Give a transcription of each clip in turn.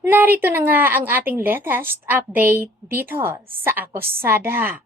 Narito na nga ang ating latest update dito sa Akusada.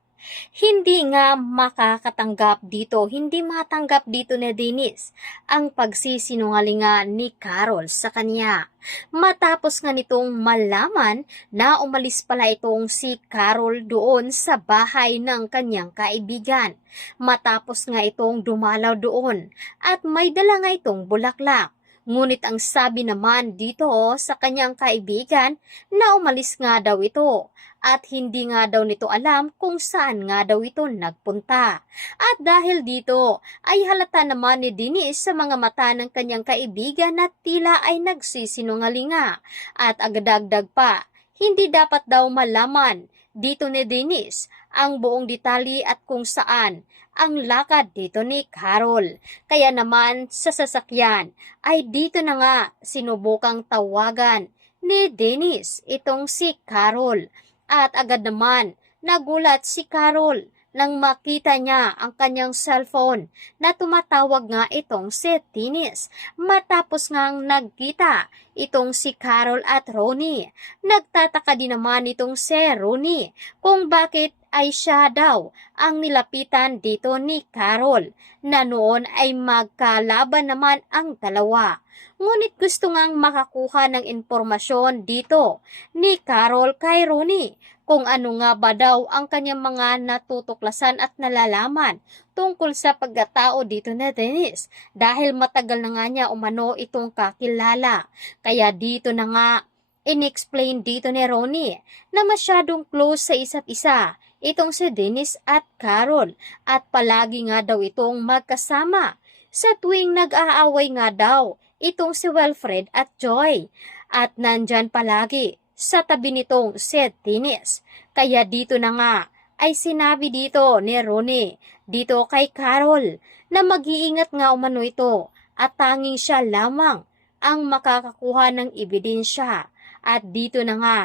Hindi nga makakatanggap dito, hindi matanggap dito ni Dennis ang pagsisinungalingan ni Carol sa kanya. Matapos nga nitong malaman na umalis pala itong si Carol doon sa bahay ng kanyang kaibigan. Matapos nga itong dumalaw doon at may dala nga itong bulaklak. Ngunit ang sabi naman dito sa kanyang kaibigan na umalis nga daw ito at hindi nga daw nito alam kung saan nga daw ito nagpunta. At dahil dito ay halata naman ni Dennis sa mga mata ng kanyang kaibigan na tila ay nagsisinungaling nga at agad-agdag pa. Hindi dapat daw malaman dito ni Dennis ang buong detalye at kung saan ang lakad dito ni Carol. Kaya naman sa sasakyan ay dito na nga sinubukang tawagan ni Dennis itong si Carol. At agad naman nagulat si Carol nang makita niya ang kanyang cellphone na tumatawag nga itong si Dennis. Matapos ngang nagkita itong si Carol at Ronnie. Nagtataka din naman itong si Ronnie kung bakit ay siya daw ang nilapitan dito ni Carol na noon ay magkalaban naman ang dalawa. Ngunit gusto ngang makakuha ng impormasyon dito ni Carol kay Ronnie kung ano nga ba daw ang kanyang mga natutuklasan at nalalaman tungkol sa pagkatao dito ni Dennis dahil matagal na nga niya umano itong kakilala. Kaya dito na nga in-explain dito ni Ronnie na masyadong close sa isa't isa itong si Dennis at Carol at palagi nga daw itong magkasama sa tuwing nag-aaway nga daw itong si Wilfred at Joy at nandyan palagi sa tabi nitong si Dennis. Kaya dito na nga ay sinabi dito ni Ronnie dito kay Carol na mag-iingat nga umano ito at tanging siya lamang ang makakakuha ng ebidensya. At dito na nga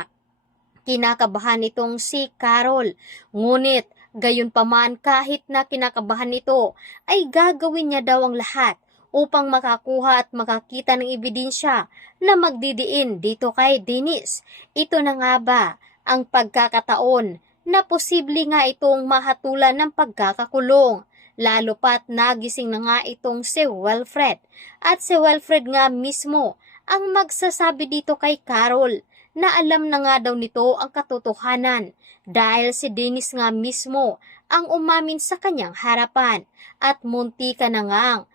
kinakabahan itong si Carol. Ngunit gayon paman kahit na kinakabahan ito ay gagawin niya daw ang lahat upang makakuha at makakita ng ebidensya na magdidiin dito kay Dennis. Ito na nga ba ang pagkakataon na posible nga itong mahatulan ng pagkakakulong, lalo pat nagising na nga itong si Wilfred. At si Wilfred nga mismo ang magsasabi dito kay Carol na alam na nga daw nito ang katotohanan dahil si Dennis nga mismo ang umamin sa kanyang harapan at muntika na ngang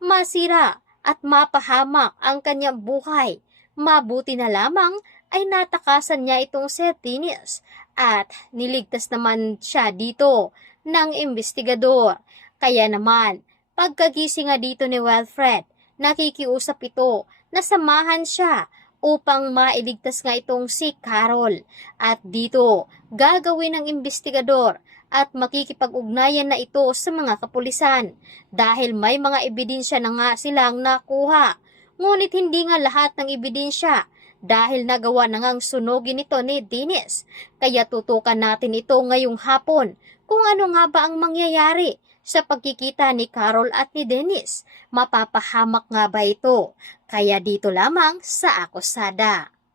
masira at mapahamak ang kanyang buhay. Mabuti na lamang ay natakasan niya itong si Dennis at niligtas naman siya dito ng investigador. Kaya naman, pagkagising nga dito ni Wilfred, nakikiusap ito na samahan siya upang mailigtas nga itong si Carol. At dito, gagawin ng investigador at makikipag-ugnayan na ito sa mga kapulisan dahil may mga ebidensya na nga silang nakuha. Ngunit hindi nga lahat ng ebidensya dahil nagawa na ngang sunugin ito ni Dennis. Kaya tutukan natin ito ngayong hapon kung ano nga ba ang mangyayari sa pagkikita ni Carol at ni Dennis. Mapapahamak nga ba ito? Kaya dito lamang sa Akusada.